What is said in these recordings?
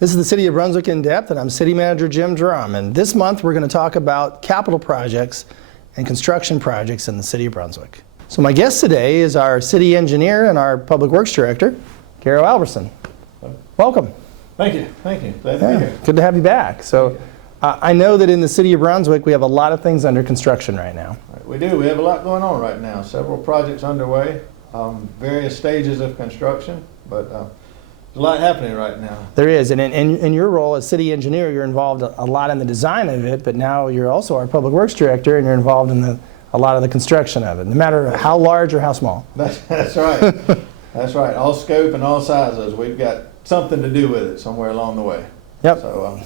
This is the City of Brunswick in Depth, and I'm City Manager Jim Drumm. And this month we're going to talk about capital projects and construction projects in the City of Brunswick. So my guest today is our City Engineer and our Public Works Director, Garrow Alberson. Welcome. Thank you. Thank you. Glad to be here. Good to have you back. So I know that in the City of Brunswick we have a lot of things under construction right now. We do. We have a lot going on right now. Several projects underway, various stages of construction, but there's a lot happening right now. There is, and in your role as City Engineer, you're involved a lot in the design of it, but now you're also our Public Works Director, and you're involved in a lot of the construction of it, no matter how large or how small. That's right. That's right. All scope and all sizes. We've got something to do with it somewhere along the way. Yep. So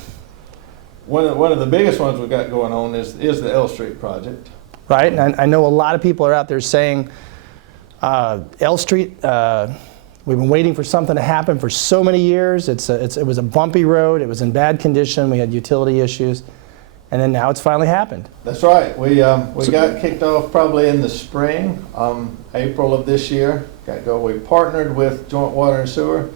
one of the biggest ones we've got going on is the L Street project. Right, and I know a lot of people are out there saying L Street, we've been waiting for something to happen for so many years. It was a bumpy road. It was in bad condition. We had utility issues. And then now it's finally happened. That's right. We got kicked off probably in the spring, April of this year. We partnered with Joint Water and Sewer.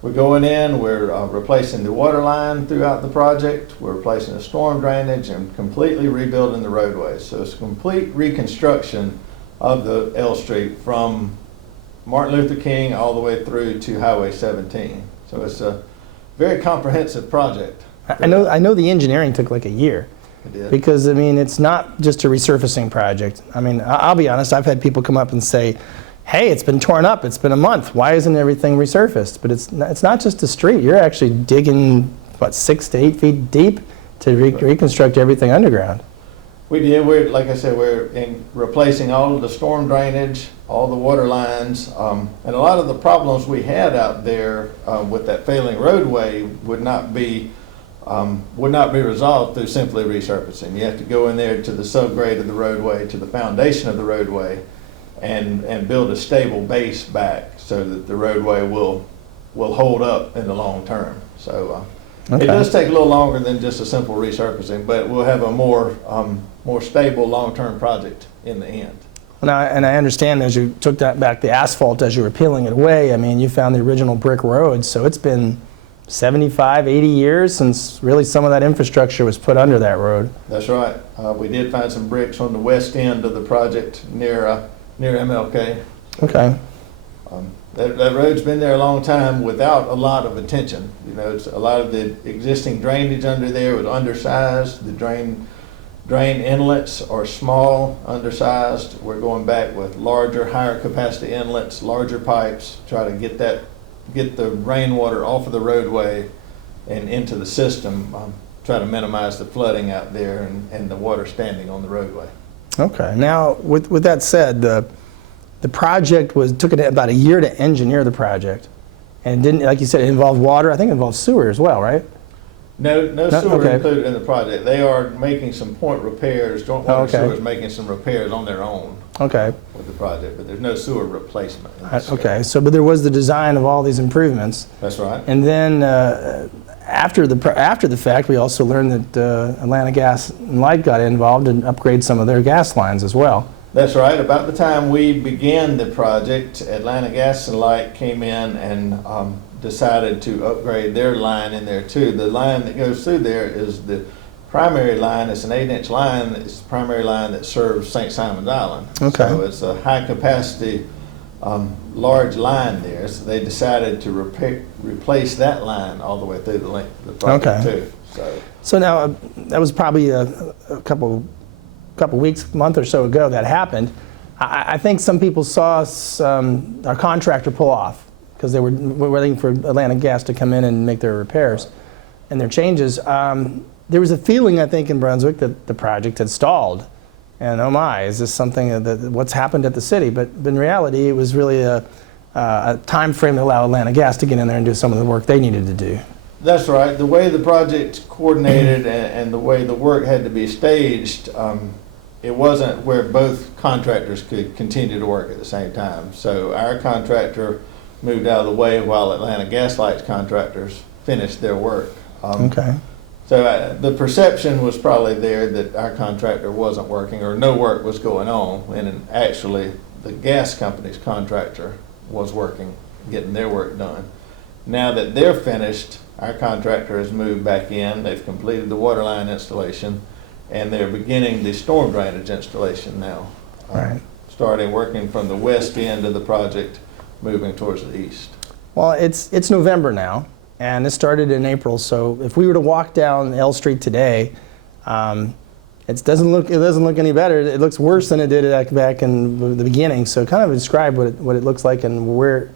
We're going in, we're replacing the water line throughout the project. We're replacing the storm drainage and completely rebuilding the roadways. So it's a complete reconstruction of the L Street from Martin Luther King all the way through to Highway 17. So it's a very comprehensive project. I know the engineering took like a year. It did. Because, I mean, it's not just a resurfacing project. I mean, I'll be honest, I've had people come up and say, hey, it's been torn up, it's been a month, why isn't everything resurfaced? But it's not just a street. You're actually digging, what, 6 to 8 feet deep to reconstruct everything underground. We did. Like I said, we're replacing all of the storm drainage, all the water lines, and a lot of the problems we had out there with that failing roadway would not be resolved through simply resurfacing. You have to go in there to the subgrade of the roadway, to the foundation of the roadway, and build a stable base back so that the roadway will hold up in the long term. So It does take a little longer than just a simple resurfacing, but we'll have a more stable long-term project in the end. Now, and I understand as you took back the asphalt as you were peeling it away, I mean, you found the original brick road, so it's been 75, 80 years since really some of that infrastructure was put under that road. That's right. We did find some bricks on the west end of the project near MLK. Okay. That road's been there a long time without a lot of attention. You know, a lot of the existing drainage under there was undersized. The drain inlets are small, undersized. We're going back with larger, higher capacity inlets, larger pipes, try to get the rainwater off of the roadway and into the system, try to minimize the flooding out there and the water standing on the roadway. Okay. Now, with that said, the project took it about a year to engineer the project, and didn't, like you said, it involved water. I think it involved sewer as well, right? No sewer included in the project. They are making some point repairs. Joint Water and Sewer is making some repairs on their own. Okay. With the project, but there's no sewer replacement. Okay. So, but there was the design of all these improvements. That's right. And then after the fact, we also learned that Atlanta Gas and Light got involved and upgraded some of their gas lines as well. That's right. About the time we began the project, Atlanta Gas and Light came in and decided to upgrade their line in there too. The line that goes through there is the primary line. It's an 8-inch line. It's the primary line that serves St. Simon's Island. Okay. So it's a high capacity, large line there. So they decided to replace that line all the way through the length of the project too. So now that was probably a couple weeks, month or so ago that happened. I think some people saw our contractor pull off because they were waiting for Atlanta Gas to come in and make their repairs and their changes. There was a feeling, I think, in Brunswick that the project had stalled. And oh my, is this something what's happened at the city? But in reality, it was really a time frame to allow Atlanta Gas to get in there and do some of the work they needed to do. That's right. The way the project coordinated and the way the work had to be staged, it wasn't where both contractors could continue to work at the same time. So our contractor moved out of the way while Atlanta Gas Light's contractors finished their work. Okay. So the perception was probably there that our contractor wasn't working or no work was going on, and actually the gas company's contractor was working, getting their work done. Now that they're finished, our contractor has moved back in. They've completed the water line installation, and they're beginning the storm drainage installation now. Right. Starting working from the west end of the project, moving towards the east. Well, it's November now, and this started in April. So if we were to walk down L Street today, it doesn't look any better. It looks worse than it did back in the beginning. So kind of describe what it looks like and where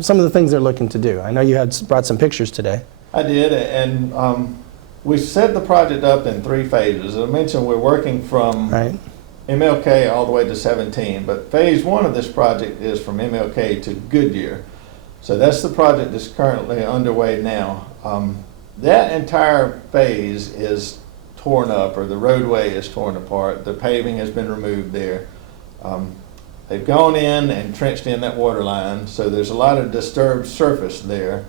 some of the things they're looking to do. I know you had brought some pictures today. I did, and we set the project up in 3 phases. As I mentioned, we're working from Right. MLK all the way to 17, but phase 1 of this project is from MLK to Goodyear. So that's the project that's currently underway now. That entire phase is torn up, or the roadway is torn apart. The paving has been removed there. They've gone in and trenched in that water line, so there's a lot of disturbed surface there.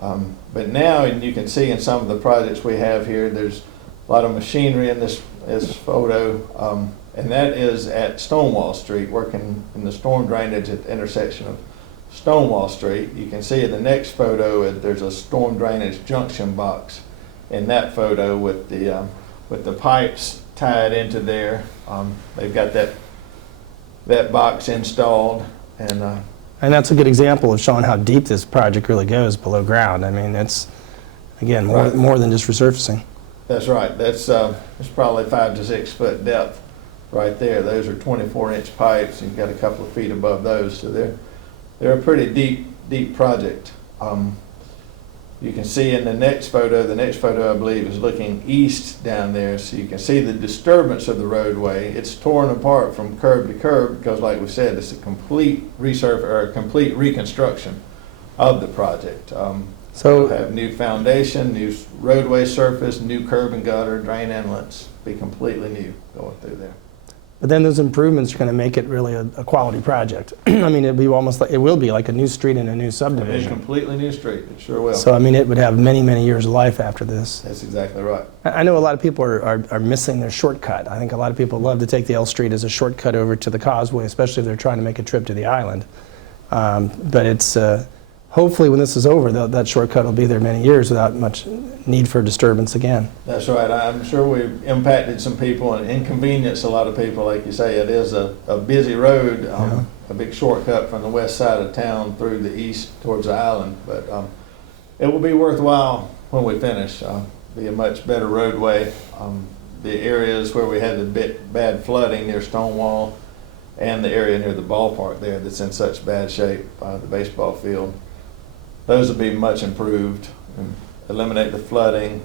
But now, and you can see in some of the projects we have here, there's a lot of machinery in this photo, and that is at Stonewall Street, working in the storm drainage at the intersection of Stonewall Street. You can see in the next photo, there's a storm drainage junction box in that photo with the pipes tied into there. They've got that box installed, and that's a good example of showing how deep this project really goes below ground. I mean, it's, again, more than just resurfacing. that's right. It's probably 5 to 6 foot depth right there. Those are 24-inch pipes. You've got a couple of feet above those, so they're a pretty deep project. You can see in the next photo I believe is looking east down there, so you can see the disturbance of the roadway. It's torn apart from curb to curb because, like we said, it's a complete complete reconstruction of the project. So we'll have new foundation, new roadway surface, new curb and gutter, drain inlets, be completely new going through there. But then those improvements are going to make it really a quality project. I mean, it will be like a new street in a new subdivision. A completely new street, it sure will. So I mean, it would have many, many years of life after this. That's exactly right. I know a lot of people are missing their shortcut. I think a lot of people love to take the L Street as a shortcut over to the causeway, especially if they're trying to make a trip to the island. But it's hopefully when this is over, that shortcut will be there many years without much need for disturbance again. That's right. I'm sure we've impacted some people and inconvenienced a lot of people. Like you say, it is a busy road, a big shortcut from the west side of town through the east towards the island. But it will be worthwhile when we finish. Be a much better roadway. The areas where we had the bad flooding near Stonewall and the area near the ballpark there that's in such bad shape, the baseball field, those will be much improved and eliminate the flooding,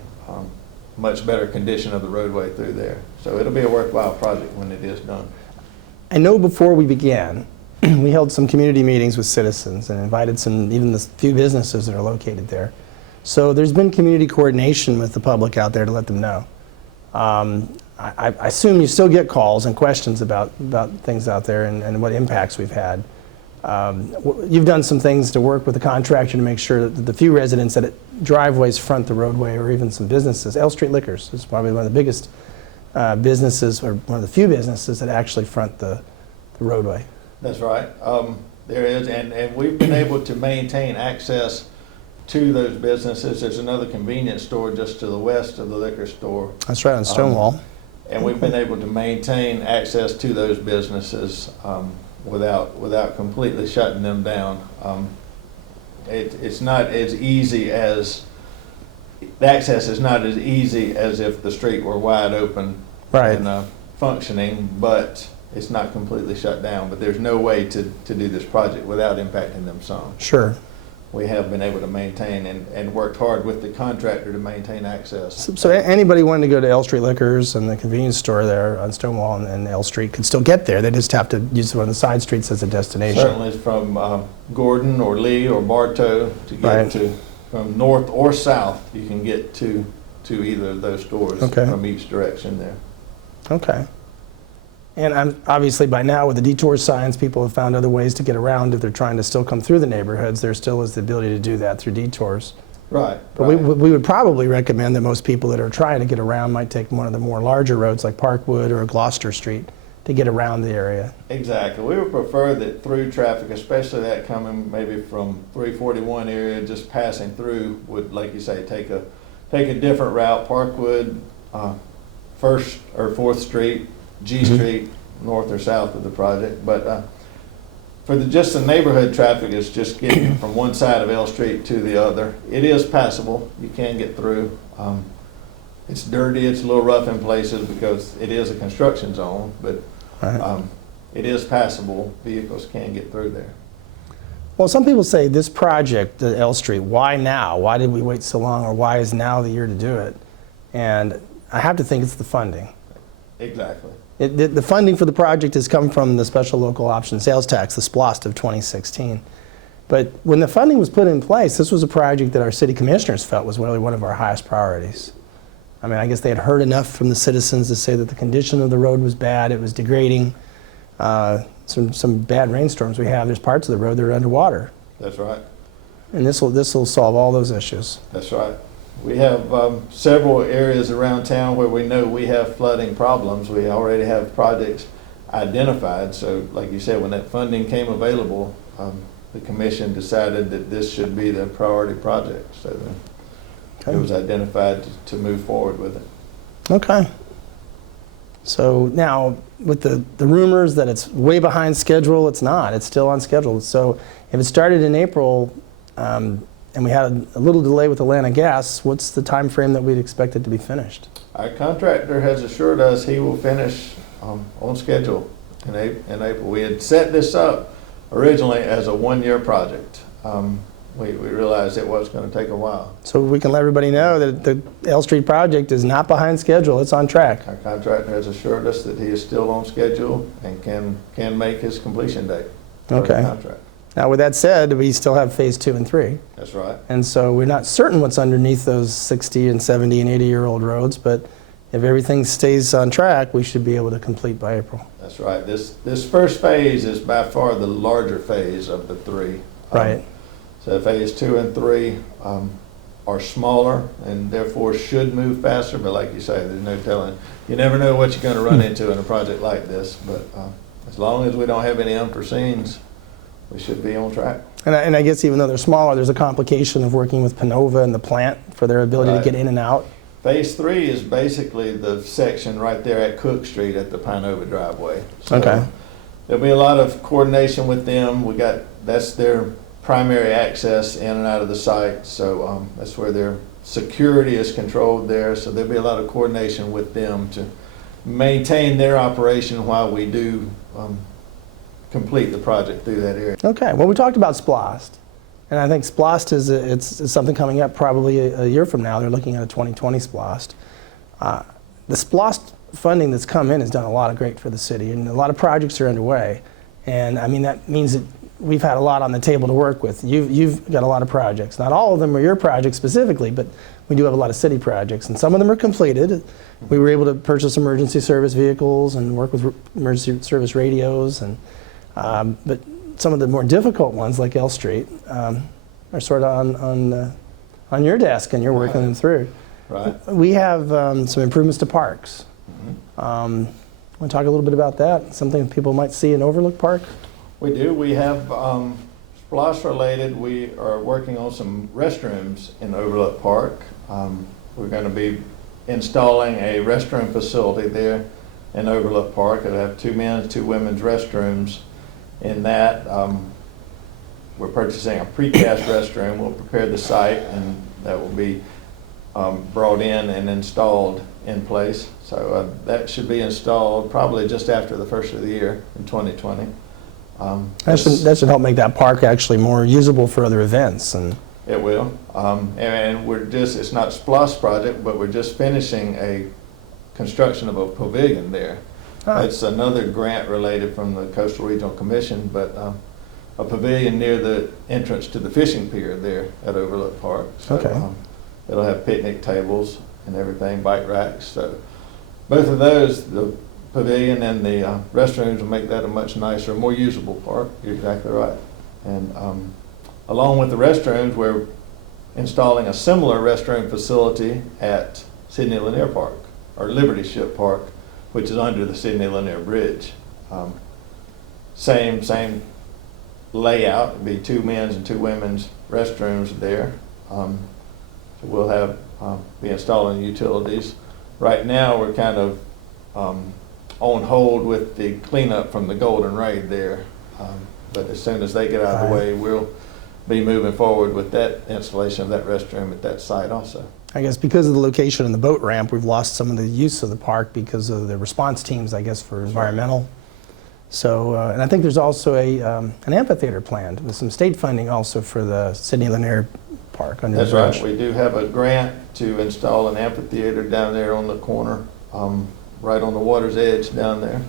much better condition of the roadway through there. So it'll be a worthwhile project when it is done. I know before we began, we held some community meetings with citizens and invited even the few businesses that are located there. So there's been community coordination with the public out there to let them know. I assume you still get calls and questions about things out there and what impacts we've had. You've done some things to work with the contractor to make sure that the few residents that driveways front the roadway, or even some businesses, L Street Liquors is probably one of the biggest businesses, or one of the few businesses that actually front the roadway. That's right. There is, and we've been able to maintain access to those businesses. There's another convenience store just to the west of the liquor store. That's right, on Stonewall. And we've been able to maintain access to those businesses without completely shutting them down. It's not as easy as, the access is not as easy as if the street were wide open and functioning, but it's not completely shut down. But there's no way to do this project without impacting them some. Sure. We have been able to maintain and worked hard with the contractor to maintain access. So anybody wanting to go to L Street Liquors and the convenience store there on Stonewall and L Street could still get there. They just have to use one of the side streets as a destination. Certainly from Gordon or Lee or Bartow to get to, from north or south, you can get to either of those stores from each direction there. Okay. And obviously by now with the detour signs, people have found other ways to get around if they're trying to still come through the neighborhoods. There still is the ability to do that through detours. Right. But we would probably recommend that most people that are trying to get around might take one of the more larger roads like Parkwood or Gloucester Street to get around the area. Exactly. We would prefer that through traffic, especially that coming maybe from 341 area, just passing through would, like you say, take a different route. Parkwood, 1st or 4th Street, G Street, north or south of the project. But for just the neighborhood traffic is just getting from one side of L Street to the other. It is passable. You can get through. It's dirty. It's a little rough in places because it is a construction zone, but it is passable. Vehicles can get through there. Well, some people say this project, the L Street, why now? Why did we wait so long, or why is now the year to do it? And I have to think it's the funding. Exactly. The funding for the project has come from the Special Local Option Sales Tax, the SPLOST of 2016. But when the funding was put in place, this was a project that our city commissioners felt was really one of our highest priorities. I mean, I guess they had heard enough from the citizens to say that the condition of the road was bad, it was degrading. Some bad rainstorms we have, there's parts of the road that are underwater. That's right. And this will solve all those issues. That's right. We have several areas around town where we know we have flooding problems. We already have projects identified. So like you said, when that funding came available, the commission decided that this should be the priority project. So it was identified to move forward with it. Okay. So now, with the rumors that it's way behind schedule, it's not. It's still on schedule. So if it started in April, and we had a little delay with Atlanta Gas, what's the time frame that we'd expect it to be finished? Our contractor has assured us he will finish on schedule in April. We had set this up originally as a 1-year project. We realized it was going to take a while. So we can let everybody know that the L Street project is not behind schedule, it's on track. Our contractor has assured us that he is still on schedule and can make his completion date. Okay. Contract. Now with that said, we still have phase 2 and 3. That's right. And so we're not certain what's underneath those 60 and 70 and 80-year-old roads, but if everything stays on track, we should be able to complete by April. That's right. This first phase is by far the larger phase of the 3. Right. So phase 2 and 3 are smaller and therefore should move faster, but like you say, there's no telling. You never know what you're going to run into in a project like this, but as long as we don't have any unforeseens, we should be on track. And I guess even though they're smaller, there's a complication of working with Pinova and the plant for their ability to get in and out. Phase 3 is basically the section right there at Cook Street at the Pinova driveway. So Okay. there'll be a lot of coordination with them. That's their primary access in and out of the site, so that's where their security is controlled there. So there'll be a lot of coordination with them to maintain their operation while we do complete the project through that area. Okay, well we talked about SPLOST, and I think SPLOST it's something coming up probably a year from now. They're looking at a 2020 SPLOST. The SPLOST funding that's come in has done a lot of great for the city, and a lot of projects are underway. And I mean, that means that we've had a lot on the table to work with. You've got a lot of projects. Not all of them are your projects specifically, but we do have a lot of city projects, and some of them are completed. We were able to purchase emergency service vehicles and work with emergency service radios, and but some of the more difficult ones, like L Street, are sort of on your desk, and you're working them through. Right. We have some improvements to parks. Want to talk a little bit about that? Something people might see in Overlook Park? We do. We have SPLOST related. We are working on some restrooms in Overlook Park. We're going to be installing a restroom facility there in Overlook Park. It'll have 2 men's, 2 women's restrooms. In that, we're purchasing a precast restroom. We'll prepare the site, and that will be brought in and installed in place. So that should be installed probably just after the first of the year in 2020. That should help make that park actually more usable for other events. And it will. And it's not a SPLOST project, but we're just finishing a construction of a pavilion there. It's another grant related from the Coastal Regional Commission, but a pavilion near the entrance to the fishing pier there at Overlook Park. So, okay. It'll have picnic tables and everything, bike racks. So both of those, the pavilion and the restrooms, will make that a much nicer, more usable park. You're exactly right. And along with the restrooms, we're installing a similar restroom facility at Sidney Lanier Park, or Liberty Ship Park, which is under the Sydney Lanier Bridge. Same layout. It'd be 2 men's and 2 women's restrooms there. So we'll have be installing utilities. Right now, we're kind of on hold with the cleanup from the Golden Raid there. But as soon as they get out of the way, we'll be moving forward with that installation of that restroom at that site also. I guess because of the location of the boat ramp, we've lost some of the use of the park because of the response teams, I guess, for environmental. So, and I think there's also an amphitheater planned with some state funding also for the Sydney Lanier Park. Under That's the bridge. right. We do have a grant to install an amphitheater down there on the corner, right on the water's edge down there.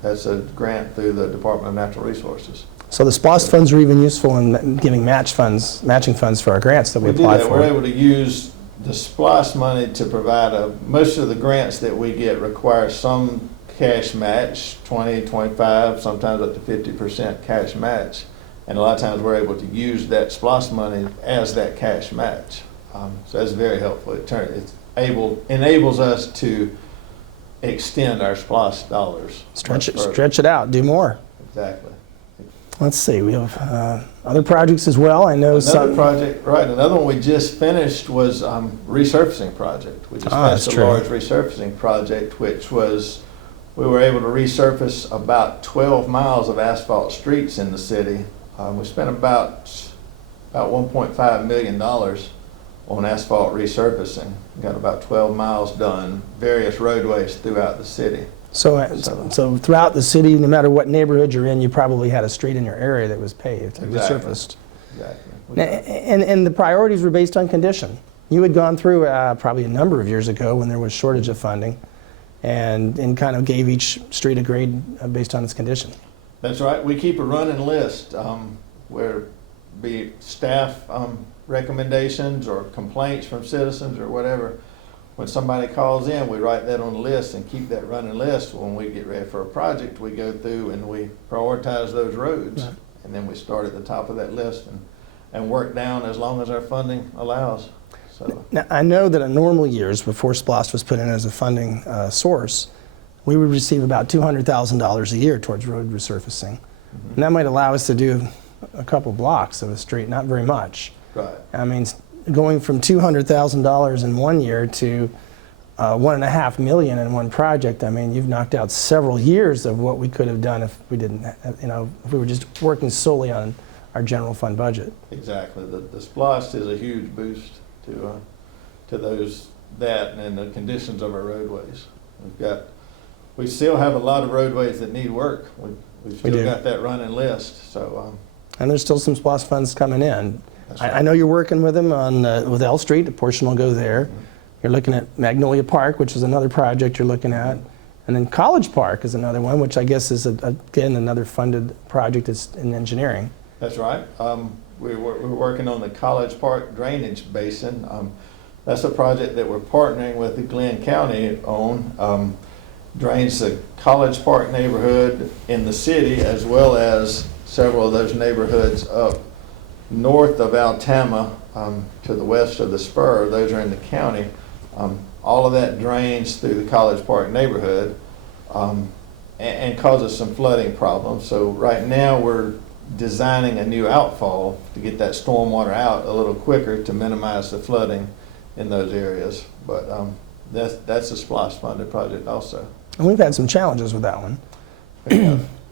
That's a grant through the Department of Natural Resources. So the SPLOST funds are even useful in giving matching funds for our grants that we apply for. We're able to use the SPLOST money to provide most of the grants that we get require some cash match, 20, 25, sometimes up to 50% cash match. And a lot of times we're able to use that SPLOST money as that cash match. So that's very helpful. It enables us to extend our SPLOST dollars. Stretch it out, do more. Exactly. Let's see, we have other projects as well. I know Another project, right, another one we just finished was resurfacing project. We just finished a large resurfacing project, which was, we were able to resurface about 12 miles of asphalt streets in the city. We spent about $1.5 million on asphalt resurfacing. We got about 12 miles done, various roadways throughout the city. So throughout the city, no matter what neighborhood you're in, you probably had a street in your area that was paved, resurfaced. Exactly. And the priorities were based on condition. You had gone through probably a number of years ago when there was shortage of funding and kind of gave each street a grade based on its condition. That's right. We keep a running list where be staff recommendations or complaints from citizens or whatever. When somebody calls in, we write that on the list and keep that running list. When we get ready for a project, we go through and we prioritize those roads. Right. And then we start at the top of that list and work down as long as our funding allows. So. Now, I know that in normal years, before SPLOST was put in as a funding source, we would receive about $200,000 a year towards road resurfacing. Mm-hmm. And that might allow us to do a couple blocks of a street, not very much. Right. I mean, going from $200,000 in one year to $1.5 million in one project, I mean, you've knocked out several years of what we could have done if we didn't, if we were just working solely on our general fund budget. Exactly. The SPLOST is a huge boost to that and the conditions of our roadways. We still have a lot of roadways that need work. We've still got that running list. So. And there's still some SPLOST funds coming in. Right. I know you're working with them on with L Street. A portion will go there. Mm-hmm. You're looking at Magnolia Park, which is another project you're looking at. And then College Park is another one, which I guess is, again, another funded project in engineering. That's right. We're working on the College Park drainage basin. That's a project that we're partnering with the Glenn County on. Drains the College Park neighborhood in the city, as well as several of those neighborhoods up north of Altama to the west of the spur. Those are in the county. All of that drains through the College Park neighborhood and causes some flooding problems. So right now we're designing a new outfall to get that stormwater out a little quicker to minimize the flooding in those areas. But that's a SPLOST funded project also. And we've had some challenges with that one.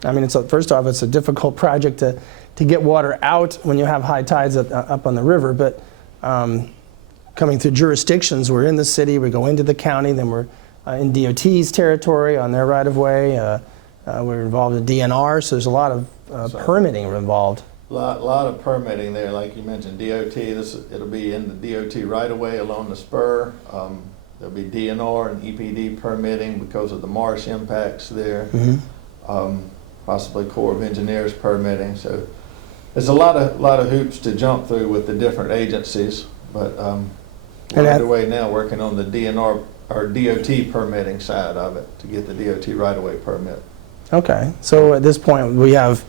I mean, first off, it's a difficult project to get water out when you have high tides up on the river, but coming through jurisdictions, we're in the city, we go into the county, then we're in DOT's territory on their right-of-way. We're involved in DNR, so there's a lot of permitting involved. A lot of permitting there, like you mentioned, DOT. It'll be in the DOT right-of-way along the spur. There'll be DNR and EPD permitting because of the marsh impacts there. Mm-hmm. Possibly Corps of Engineers permitting. So there's a lot of hoops to jump through with the different agencies, but we're underway now working on the DNR or DOT permitting side of it to get the DOT right-of-way permit. Okay, so at this point we have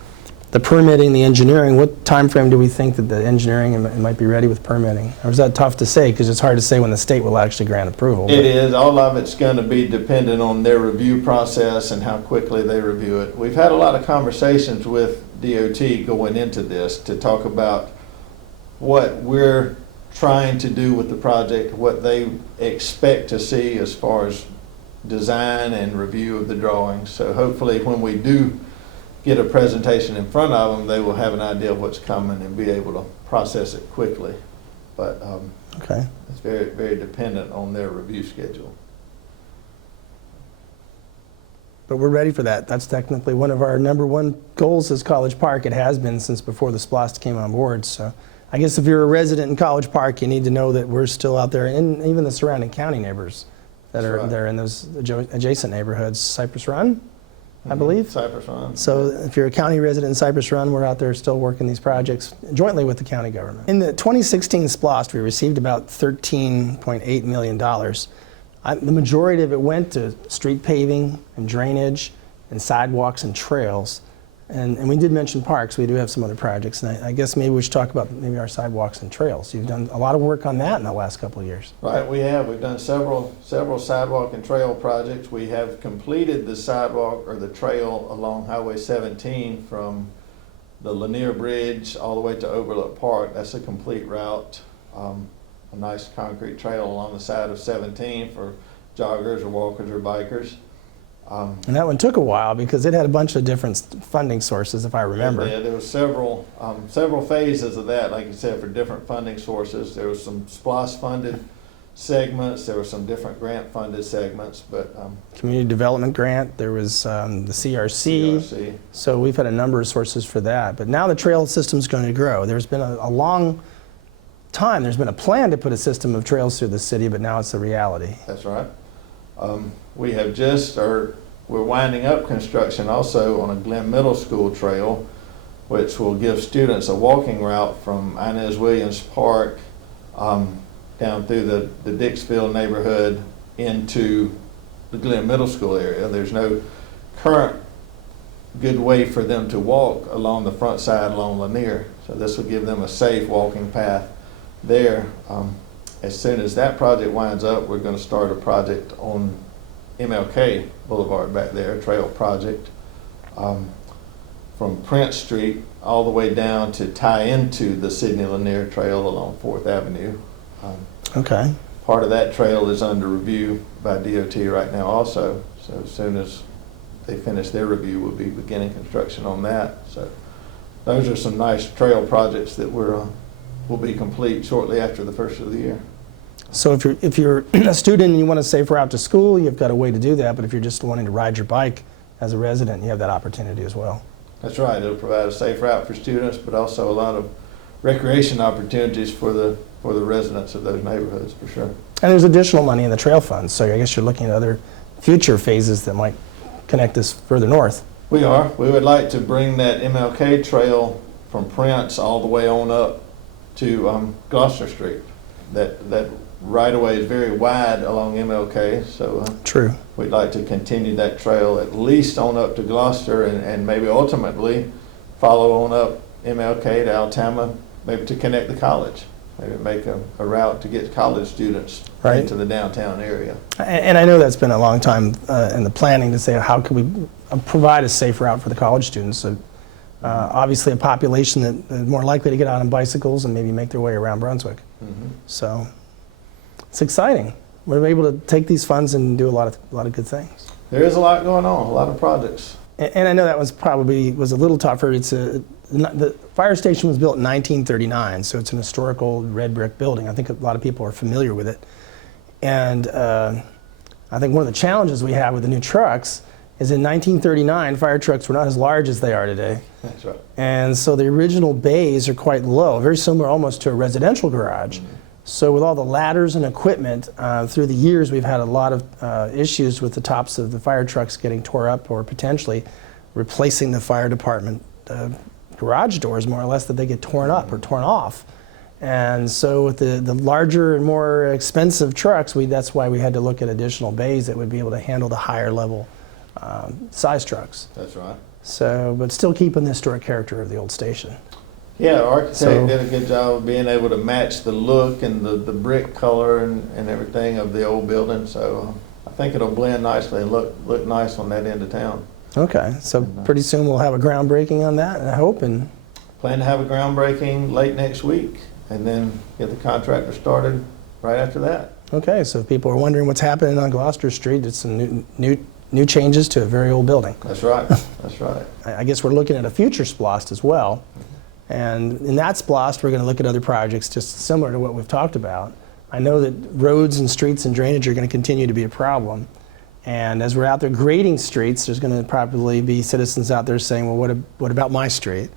the permitting, the engineering, what time frame do we think that the engineering might be ready with permitting? Or is that tough to say, because it's hard to say when the state will actually grant approval? It is. All of it's going to be dependent on their review process and how quickly they review it. We've had a lot of conversations with DOT going into this to talk about what we're trying to do with the project, what they expect to see as far as design and review of the drawings. So hopefully when we do get a presentation in front of them, they will have an idea of what's coming and be able to process it quickly. But Okay. it's very, very dependent on their review schedule. But we're ready for that. That's technically one of our #1 goals as College Park. It has been since before the SPLOST came on board. So I guess if you're a resident in College Park, you need to know that we're still out there, and even the surrounding county neighbors that are there in those adjacent neighborhoods. Cypress Run, I believe. Cypress Run. So if you're a county resident in Cypress Run, we're out there still working these projects jointly with the county government. In the 2016 SPLOST, we received about $13.8 million. The majority of it went to street paving and drainage and sidewalks and trails. And we did mention parks. We do have some other projects. And I guess maybe we should talk about maybe our sidewalks and trails. You've done a lot of work on that in the last couple of years. Right, we have. We've done several sidewalk and trail projects. We have completed the sidewalk or the trail along Highway 17 from the Lanier Bridge all the way to Overlook Park. That's a complete route. A nice concrete trail along the side of 17 for joggers or walkers or bikers. And that one took a while because it had a bunch of different funding sources, if I remember. Yeah, there was several phases of that, like you said, for different funding sources. There was some SPLOST funded segments, there were some different grant funded segments, but Community Development Grant, there was the CRC. So we've had a number of sources for that. But now the trail system's going to grow. There's been a long time, there's been a plan to put a system of trails through the city, but now it's a reality. That's right. We have we're winding up construction also on a Glen Middle School trail, which will give students a walking route from Inez Williams Park down through the Dixville neighborhood into the Glen Middle School area. There's no current good way for them to walk along the front side along Lanier, so this will give them a safe walking path there. As soon as that project winds up, we're going to start a project on MLK Boulevard back there, a trail project from Prince Street all the way down to tie into the Sidney Lanier Trail along 4th Avenue. Okay. Part of that trail is under review by DOT right now also, so as soon as they finish their review, we'll be beginning construction on that. So those are some nice trail projects that will be complete shortly after the first of the year. So if you're a student and you want to save route to school, you've got a way to do that. But if you're just wanting to ride your bike as a resident, you have that opportunity as well. That's right. It'll provide a safe route for students, but also a lot of recreation opportunities for the residents of those neighborhoods, for sure. And there's additional money in the trail fund, so I guess you're looking at other future phases that might connect us further north. We are. We would like to bring that MLK trail from Prince all the way on up to Gloucester Street. That right-of-way is very wide along MLK, so True. we'd like to continue that trail at least on up to Gloucester and maybe ultimately follow on up MLK to Altama, maybe to connect the college. Maybe make a route to get college students into the downtown area. And I know that's been a long time in the planning to say how can we provide a safe route for the college students. So, obviously a population that is more likely to get out on bicycles and maybe make their way around Brunswick. So it's exciting. We're able to take these funds and do a lot of good things. There is a lot going on, a lot of projects. And I know that was a little tougher. The fire station was built in 1939, so it's an historical red brick building. I think a lot of people are familiar with it. And I think one of the challenges we have with the new trucks is in 1939, fire trucks were not as large as they are today. That's right. And so the original bays are quite low, very similar almost to a residential garage. So with all the ladders and equipment, through the years we've had a lot of issues with the tops of the fire trucks getting tore up or potentially replacing the fire department garage doors, more or less, that they get torn up or torn off. And so with the larger and more expensive trucks, that's why we had to look at additional bays that would be able to handle the higher level size trucks. That's right. So, but still keeping the historic character of the old station. Yeah, the architect So- did a good job of being able to match the look and the brick color and everything of the old building. So I think it'll blend nicely and look nice on that end of town. Okay, so pretty soon we'll have a groundbreaking on that, I hope, and Plan to have a groundbreaking late next week and then get the contractor started right after that. okay, so if people are wondering what's happening on Gloucester Street, it's some new changes to a very old building. That's right, that's right. I guess we're looking at a future SPLOST as well. And in that SPLOST, we're going to look at other projects just similar to what we've talked about. I know that roads and streets and drainage are going to continue to be a problem. And as we're out there grading streets, there's going to probably be citizens out there saying, well, what about my street?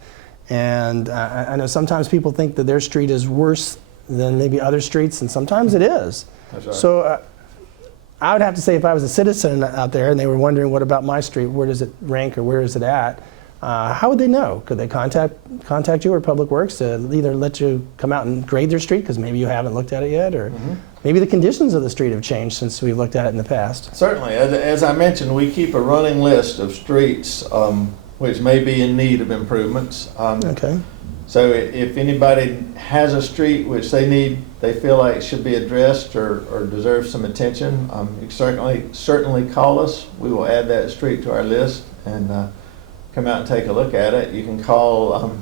And I know sometimes people think that their street is worse than maybe other streets, and sometimes it is. That's right. So I would have to say if I was a citizen out there and they were wondering, what about my street? Where does it rank or where is it at? How would they know? Could they contact you or Public Works to either let you come out and grade their street because maybe you haven't looked at it yet, or maybe the conditions of the street have changed since we've looked at it in the past? Certainly. As I mentioned, we keep a running list of streets which may be in need of improvements. Okay. So if anybody has a street which they feel like should be addressed or deserves some attention, you certainly call us. We will add that street to our list and come out and take a look at it. You can call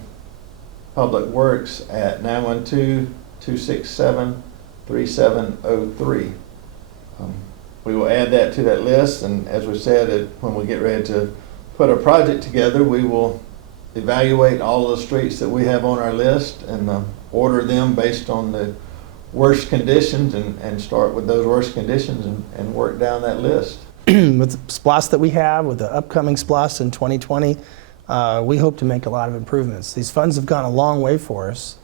Public Works at 912-267-3703. We will add that to that list, and as we said, when we get ready to put a project together, we will evaluate all of the streets that we have on our list and order them based on the worst conditions and start with those worst conditions and work down that list. With the SPLOST that we have, with the upcoming SPLOST in 2020, we hope to make a lot of improvements. These funds have gone a long way for us,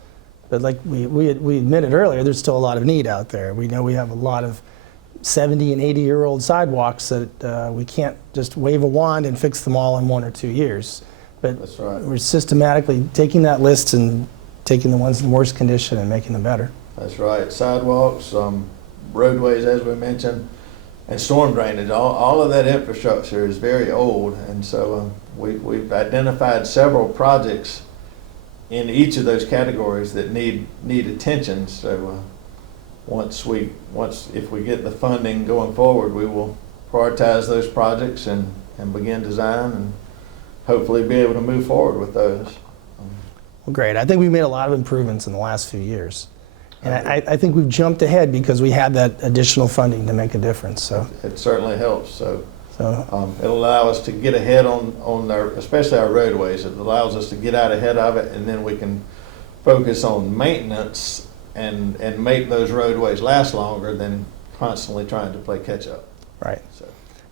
but like we admitted earlier, there's still a lot of need out there. We know we have a lot of 70 and 80-year-old sidewalks that we can't just wave a wand and fix them all in 1 or 2 years. But That's right. we're systematically taking that list and taking the ones in worst condition and making them better. That's right. Sidewalks, roadways, as we mentioned, and storm drainage. All of that infrastructure is very old, and so we've identified several projects in each of those categories that need attention. So if we get the funding going forward, we will prioritize those projects and begin design and hopefully be able to move forward with those. Well, great. I think we've made a lot of improvements in the last few years. And I think we've jumped ahead because we had that additional funding to make a difference. So it certainly helps. So it'll allow us to get ahead on especially our roadways. It allows us to get out ahead of it, and then we can focus on maintenance and make those roadways last longer than constantly trying to play catch up. right. So.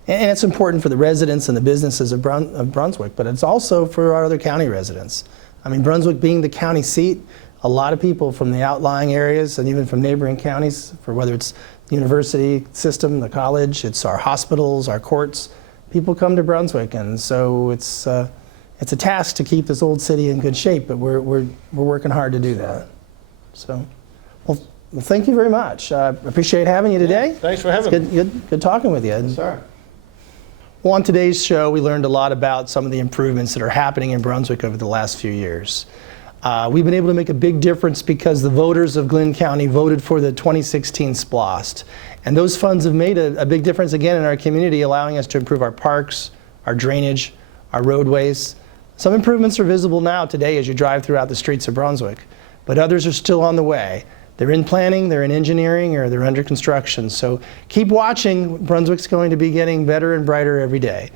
And it's important for the residents and the businesses of Brunswick, but it's also for our other county residents. I mean, Brunswick being the county seat, a lot of people from the outlying areas and even from neighboring counties, for whether it's the university system, the college, it's our hospitals, our courts, people come to Brunswick, and so it's a task to keep this old city in good shape, but we're working hard to do that. So, well, thank you very much. I appreciate having you today. Thanks for having me. Good talking with you. Yes, sir. Well, on today's show, we learned a lot about some of the improvements that are happening in Brunswick over the last few years. We've been able to make a big difference because the voters of Glynn County voted for the 2016 SPLOST. And those funds have made a big difference again in our community, allowing us to improve our parks, our drainage, our roadways. Some improvements are visible now today as you drive throughout the streets of Brunswick, but others are still on the way. They're in planning, they're in engineering, or they're under construction. So keep watching. Brunswick's going to be getting better and brighter every day.